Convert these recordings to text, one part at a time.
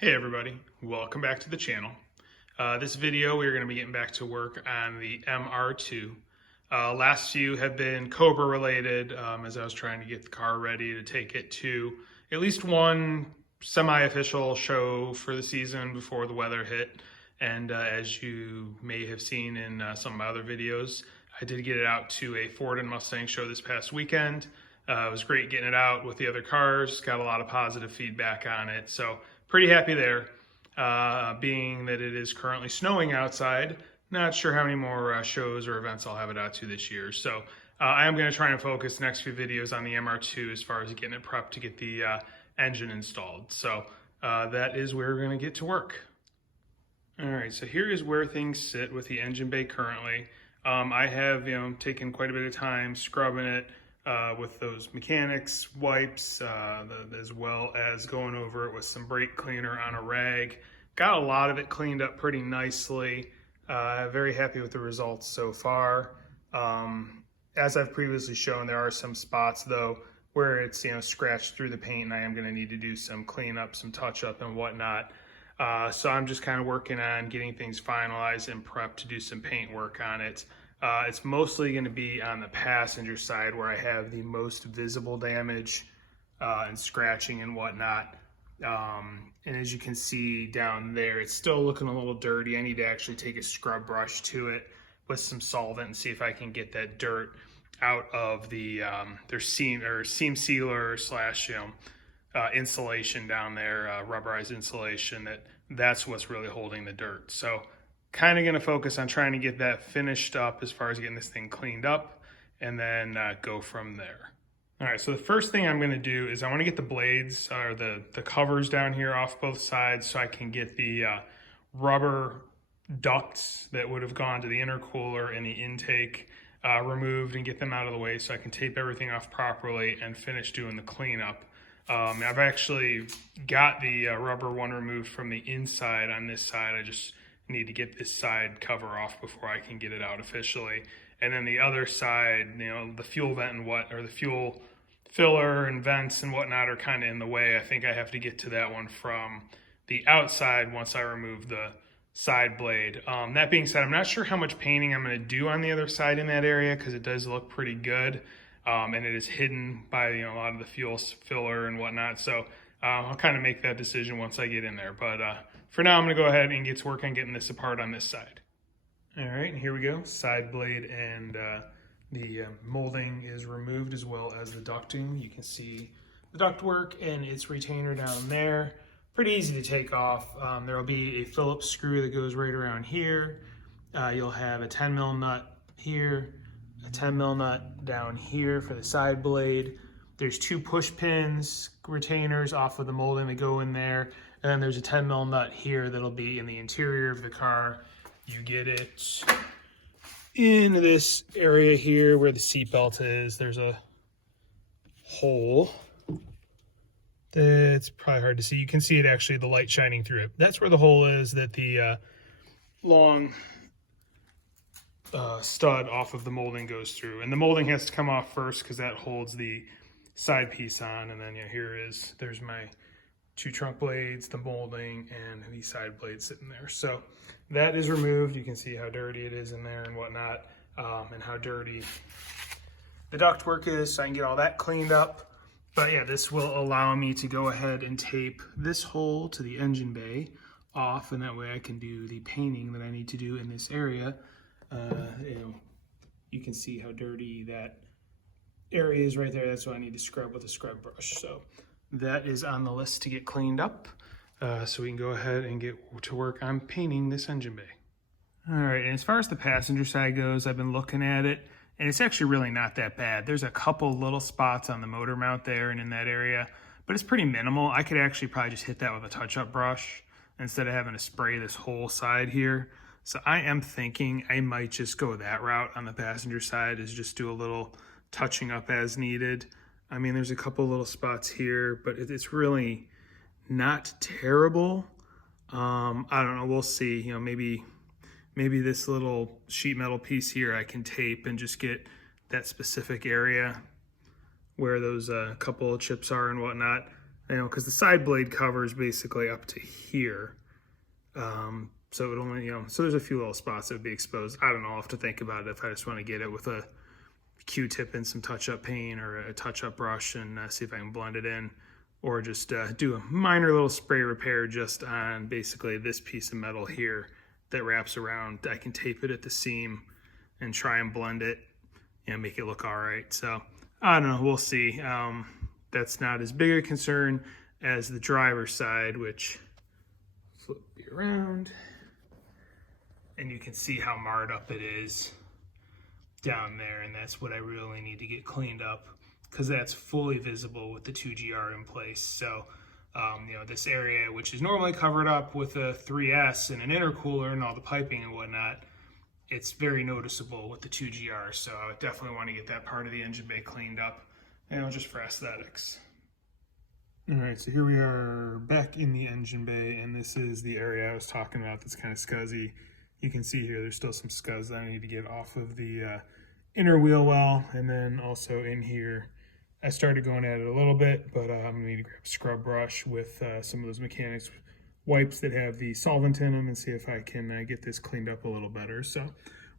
Hey everybody, welcome back to the channel. This video we're going to be getting back to work on the MR2. Last few have been Cobra related as I was trying to get the car ready to take it to at least one semi-official show for the season before the weather hit. And as you may have seen in some of my other videos, I did get it out to a Ford and Mustang show this past weekend. It was great getting it out with the other cars, got a lot of positive feedback on it. So pretty happy there, being that it is currently snowing outside. Not sure how many more shows or events I'll have it out to this year. So I am going to try and focus the next few videos on the MR2 as far as getting it prepped to get the engine installed. So that is where we're going to get to work. All right, so here is where things sit with the engine bay currently. I have taken quite a bit of time scrubbing it with those mechanics wipes, as well as going over it with some brake cleaner on a rag. Got a lot of it cleaned up pretty nicely. Very happy with the results so far. As I've previously shown, there are some spots though where it's scratched through the paint, and I am going to need to do some cleanup, some touch up and whatnot. So I'm just kind of working on getting things finalized and prepped to do some paint work on it. It's mostly going to be on the passenger side where I have the most visible damage and scratching and whatnot. And as you can see down there, it's still looking a little dirty. I need to actually take a scrub brush to it with some solvent and see if I can get that dirt out of the their seam sealer slash insulation down there, rubberized insulation. That's what's really holding the dirt. So kind of going to focus on trying to get that finished up as far as getting this thing cleaned up, and then go from there. All right, so the first thing I'm going to do is I want to get the blades or the covers down here off both sides so I can get the rubber ducts that would have gone to the intercooler and the intake removed and get them out of the way so I can tape everything off properly and finish doing the cleanup. I've actually got the rubber one removed from the inside on this side. I just need to get this side cover off before I can get it out officially. And then the other side, the fuel vent and the fuel filler and vents and whatnot are kind of in the way. I think I have to get to that one from the outside once I remove the side blade. That being said, I'm not sure how much painting I'm going to do on the other side in that area because it does look pretty good. And it is hidden by a lot of the fuel filler and whatnot. So I'll kind of make that decision once I get in there. But for now, I'm going to go ahead and get to work on getting this apart on this side. All right, and here we go. Side blade and the molding is removed, as well as the ducting. You can see the ductwork and its retainer down there. Pretty easy to take off. There will be a Phillips screw that goes right around here. You'll have a 10 mil nut here, a 10 mil nut down here for the side blade. There's two push pins, retainers off of the molding that go in there. And then there's a 10 mil nut here that'll be in the interior of the car. You get it in this area here where the seat belt is. There's a hole that's probably hard to see. You can see it actually, the light shining through it. That's where the hole is that the long stud off of the molding goes through. And the molding has to come off first because that holds the side piece on. And then there's my two trunk blades, the molding, and the side blade sitting there. So that is removed. You can see how dirty it is in there and whatnot, and how dirty the ductwork is, so I can get all that cleaned up. But yeah, this will allow me to go ahead and tape this hole to the engine bay off, and that way I can do the painting that I need to do in this area. You can see how dirty that area is right there. That's what I need to scrub with a scrub brush. So that is on the list to get cleaned up, so we can go ahead and get to work on painting this engine bay. All right, and as far as the passenger side goes, I've been looking at it, and it's actually really not that bad. There's a couple little spots on the motor mount there and in that area, but it's pretty minimal. I could actually probably just hit that with a touch-up brush instead of having to spray this whole side here. So I am thinking I might just go that route on the passenger side, is just do a little touching up as needed. I mean, there's a couple little spots here, but it's really not terrible. I don't know, we'll see. Maybe this little sheet metal piece here I can tape and just get that specific area where those couple of chips are and whatnot. You know, because the side blade cover is basically up to here. So it only, you know, so there's a few little spots that would be exposed. I don't know, I'll have to think about it if I just want to get it with a Q-tip and some touch-up paint or a touch-up brush and see if I can blend it in, or just do a minor little spray repair just on basically this piece of metal here that wraps around. I can tape it at the seam and try and blend it and make it look all right. So I don't know, we'll see. That's not as big a concern as the driver's side, which flip you around and you can see how marred up it is down there, and that's what I really need to get cleaned up, because that's fully visible with the 2GR in place. So you know, this area, which is normally covered up with a 3S and an intercooler and all the piping and whatnot, it's very noticeable with the 2GR. So I would definitely want to get that part of the engine bay cleaned up, you know, just for aesthetics. All right, so here we are back in the engine bay, and this is the area I was talking about that's kind of scuzzy. You can see here there's still some scuzz that I need to get off of the inner wheel well, and then also in here I started going at it a little bit, but I'm gonna need to grab a scrub brush with some of those mechanics wipes that have the solvent in them and see if I can get this cleaned up a little better. So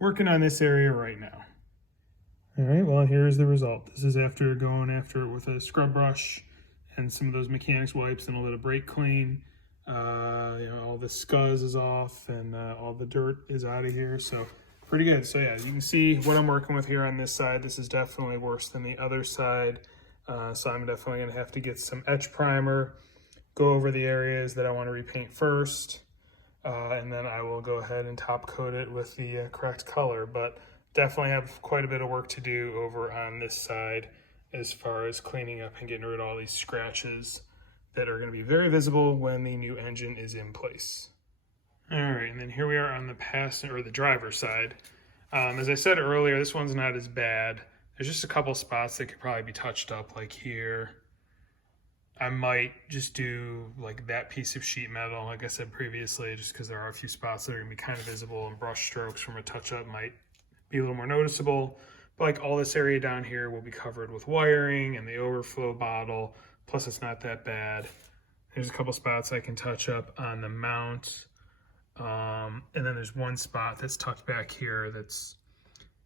working on this area right now. All right, well, here's the result. This is after going after it with a scrub brush and some of those mechanics wipes and a little brake clean. You know, all the scuzz is off and all the dirt is out of here, so pretty good. So yeah, you can see what I'm working with here on this side. This is definitely worse than the other side, so I'm definitely going to have to get some etch primer, go over the areas that I want to repaint first, and then I will go ahead and top coat it with the correct color. But definitely have quite a bit of work to do over on this side as far as cleaning up and getting rid of all these scratches that are going to be very visible when the new engine is in place. All right, and then here we are on the passenger or the driver's side. As I said earlier, this one's not as bad. There's just a couple spots that could probably be touched up, like here. I might just do like that piece of sheet metal, like I said previously, just because there are a few spots that are going to be kind of visible, and brush strokes from a touch-up might be a little more noticeable. But like all this area down here will be covered with wiring and the overflow bottle. Plus, it's not that bad. There's a couple spots I can touch up on the mount. And then there's one spot that's tucked back here that's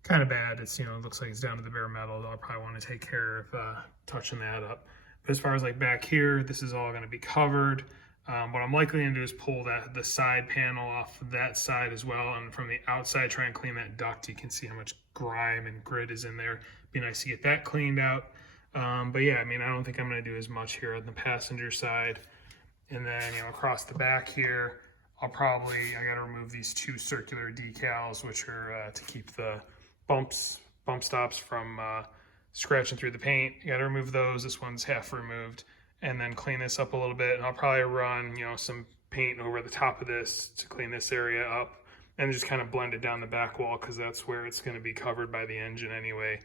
kind of bad. It's, you know, it looks like it's down to the bare metal. I'll probably want to take care of touching that up. But as far as like back here, this is all going to be covered. What I'm likely going to do is pull the side panel off of that side as well. And from the outside, try and clean that duct. You can see how much grime and grit is in there. Be nice to get that cleaned out. But yeah, I mean, I don't think I'm going to do as much here on the passenger side. And then, you know, across the back here, I got to remove these two circular decals, which are to keep the bump stops from scratching through the paint. You got to remove those. This one's half removed, and then clean this up a little bit. And I'll probably run, you know, some paint over the top of this to clean this area up, and just kind of blend it down the back wall, because that's where it's going to be covered by the engine anyway.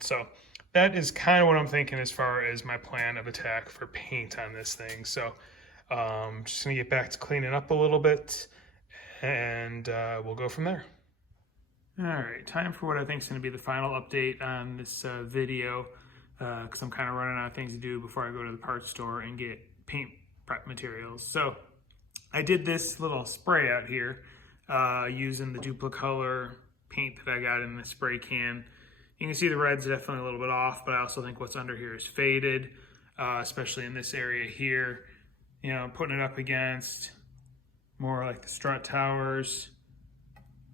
So that is kind of what I'm thinking as far as my plan of attack for paint on this thing. So just gonna get back to cleaning up a little bit, and we'll go from there. All right, time for what I think is going to be the final update on this video, because I'm kind of running out of things to do before I go to the parts store and get paint prep materials. So I did this little spray out here using the Duplicolor paint that I got in the spray can. You can see the red's definitely a little bit off, but I also think what's under here is faded, especially in this area here. You know, putting it up against more like the strut towers.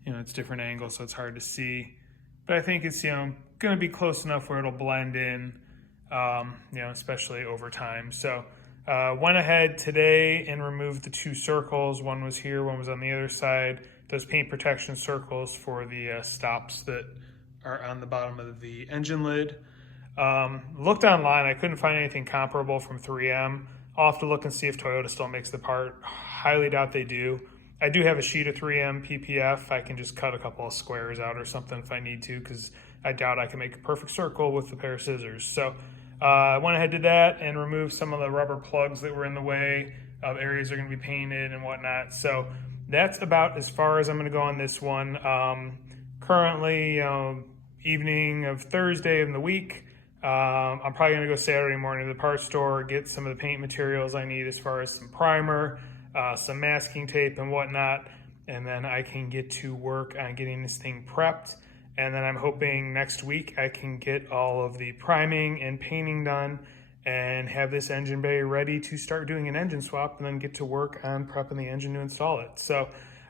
You know, it's different angles, so it's hard to see. But I think it's, you know, going to be close enough where it'll blend in, you know, especially over time. So went ahead today and removed the two circles. One was here, one was on the other side. Those paint protection circles for the stops that are on the bottom of the engine lid. Looked online, I couldn't find anything comparable from 3M. I'll have to look and see if Toyota still makes the part. Highly doubt they do. I do have a sheet of 3M PPF. I can just cut a couple of squares out or something if I need to, because I doubt I can make a perfect circle with a pair of scissors. So I went ahead, did that, and removed some of the rubber plugs that were in the way of areas that are going to be painted and whatnot. So that's about as far as I'm going to go on this one. Currently, evening of Thursday in the week, I'm probably going to go Saturday morning to the parts store, get some of the paint materials I need as far as some primer, some masking tape and whatnot, and then I can get to work on getting this thing prepped. And then I'm hoping next week I can get all of the priming and painting done and have this engine bay ready to start doing an engine swap and then get to work on prepping the engine to install it. So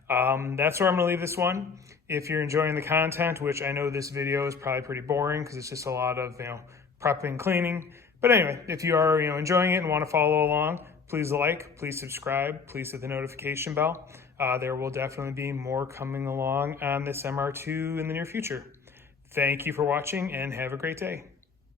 that's where I'm gonna leave this one. If you're enjoying the content, which I know this video is probably pretty boring because it's just a lot of prepping, cleaning. But anyway, if you are enjoying it and want to follow along, please like, please subscribe, please hit the notification bell. There will definitely be more coming along on this MR2 in the near future. Thank you for watching and have a great day.